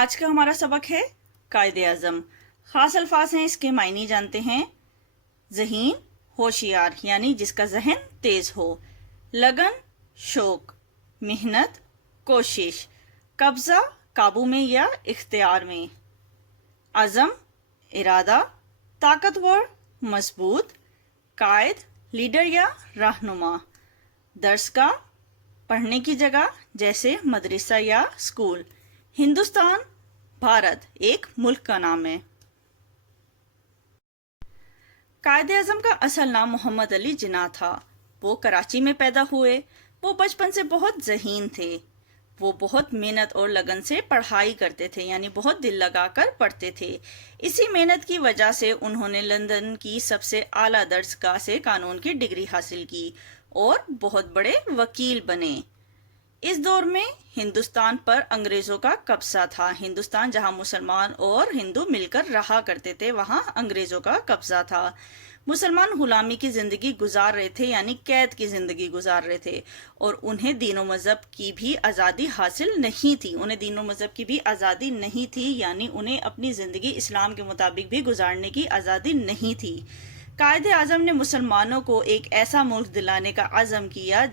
آج کا ہمارا سبق ہے قائد اعظم. خاص الفاظ ہیں، اس کے معنی جانتے ہیں. ذہین، ہوشیار یعنی جس کا ذہن تیز ہو. لگن، شوق. محنت، کوشش. قبضہ، قابو میں یا اختیار میں. عزم، ارادہ. طاقتور، مضبوط. قائد، لیڈر یا رہنما. درسگاہ، پڑھنے کی جگہ جیسے مدرسہ یا اسکول. ہندوستان، بھارت ایک ملک کا نام ہے. قائد اعظم کا اصل نام محمد علی جناح تھا. وہ کراچی میں پیدا ہوئے. وہ بچپن سے بہت ذہین تھے. وہ بہت محنت اور لگن سے پڑھائی کرتے تھے، یعنی بہت دل لگا کر پڑھتے تھے. اسی محنت کی وجہ سے انہوں نے لندن کی سب سے اعلیٰ درجگاہ سے قانون کی ڈگری حاصل کی اور بہت بڑے وکیل بنے. اس دور میں ہندوستان پر انگریزوں کا قبضہ تھا. ہندوستان جہاں مسلمان اور ہندو مل کر رہا کرتے تھے، وہاں انگریزوں کا قبضہ تھا. مسلمان غلامی کی زندگی گزار رہے تھے، یعنی قید کی زندگی گزار رہے تھے، اور انہیں دین و مذہب کی بھی آزادی حاصل نہیں تھی. انہیں دین و مذہب کی بھی آزادی نہیں تھی، یعنی انہیں اپنی زندگی اسلام کے مطابق بھی گزارنے کی آزادی نہیں تھی. قائد اعظم نے مسلمانوں کو ایک ایسا ملک دلانے کا عزم کیا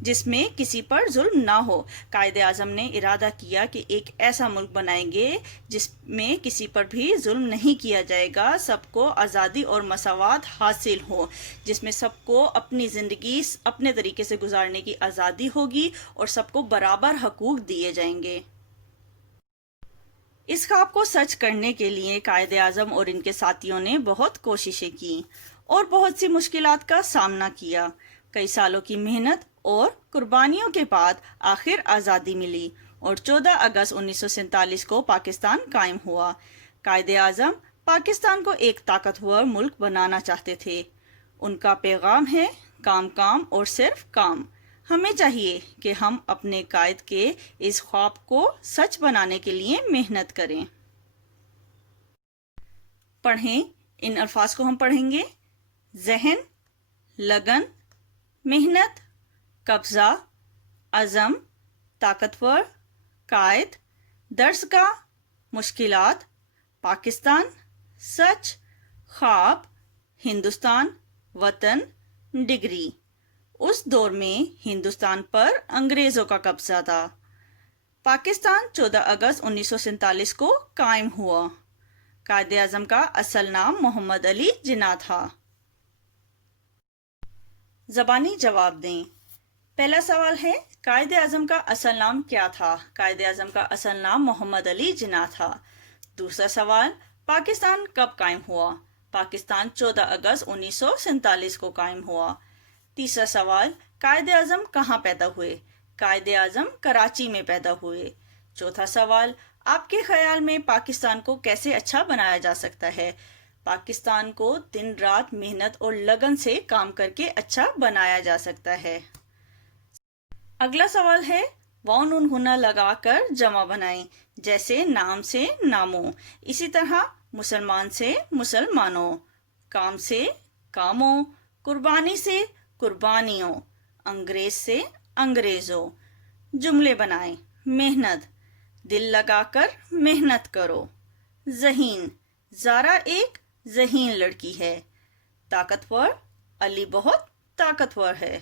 جس میں کسی پر ظلم نہ ہو. قائد اعظم نے ارادہ کیا کہ ایک ایسا ملک بنائیں گے جس میں کسی پر بھی ظلم نہیں کیا جائے گا، سب کو آزادی اور مساوات حاصل ہو، جس میں سب کو اپنی زندگی اپنے طریقے سے گزارنے کی آزادی ہوگی اور سب کو برابر حقوق دیے جائیں گے. اس خواب کو سچ کرنے کے لیے قائد اعظم اور ان کے ساتھیوں نے بہت کوششیں کی اور بہت سی مشکلات کا سامنا کیا. کئی سالوں کی محنت اور قربانیوں کے بعد آخر آزادی ملی اور 14 اگست 1947 کو پاکستان قائم ہوا. قائد اعظم پاکستان کو ایک طاقتور ملک بنانا چاہتے تھے. ان کا پیغام ہے کام کام اور صرف کام. ہمیں چاہیے کہ ہم اپنے قائد کے اس خواب کو سچ بنانے کے لیے محنت کریں. پڑھیں، ان الفاظ کو ہم پڑھیں گے. ذہن، لگن، محنت، قبضہ، عزم، طاقتور، قائد، درسگاہ، مشکلات، پاکستان، سچ، خواب، ہندوستان، وطن، ڈگری. اس دور میں ہندوستان پر انگریزوں کا قبضہ تھا. پاکستان 14 اگست 1947 کو قائم ہوا. قائد اعظم کا اصل نام محمد علی جناح تھا. زبانی جواب دیں. پہلا سوال ہے، قائد اعظم کا اصل نام کیا تھا؟ قائد اعظم کا اصل نام محمد علی جناح تھا. دوسرا سوال، پاکستان کب قائم ہوا؟ پاکستان 14 اگست 1947 کو قائم ہوا. تیسرا سوال، قائد اعظم کہاں پیدا ہوئے؟ قائد اعظم کراچی میں پیدا ہوئے. چوتھا سوال، آپ کے خیال میں پاکستان کو کیسے اچھا بنایا جا سکتا ہے؟ پاکستان کو دن رات محنت اور لگن سے کام کر کے اچھا بنایا جا سکتا ہے. اگلا سوال ہے، واو نون ہنا لگا کر جمع بنائیں، جیسے نام سے ناموں. اسی طرح مسلمان سے مسلمانوں، کام سے کاموں، قربانی سے قربانیوں، انگریز سے انگریزوں. جملے بنائیں. محنت، دل لگا کر محنت کرو. ذہین، زارا ایک ذہین لڑکی ہے. طاقتور، علی بہت طاقتور ہے.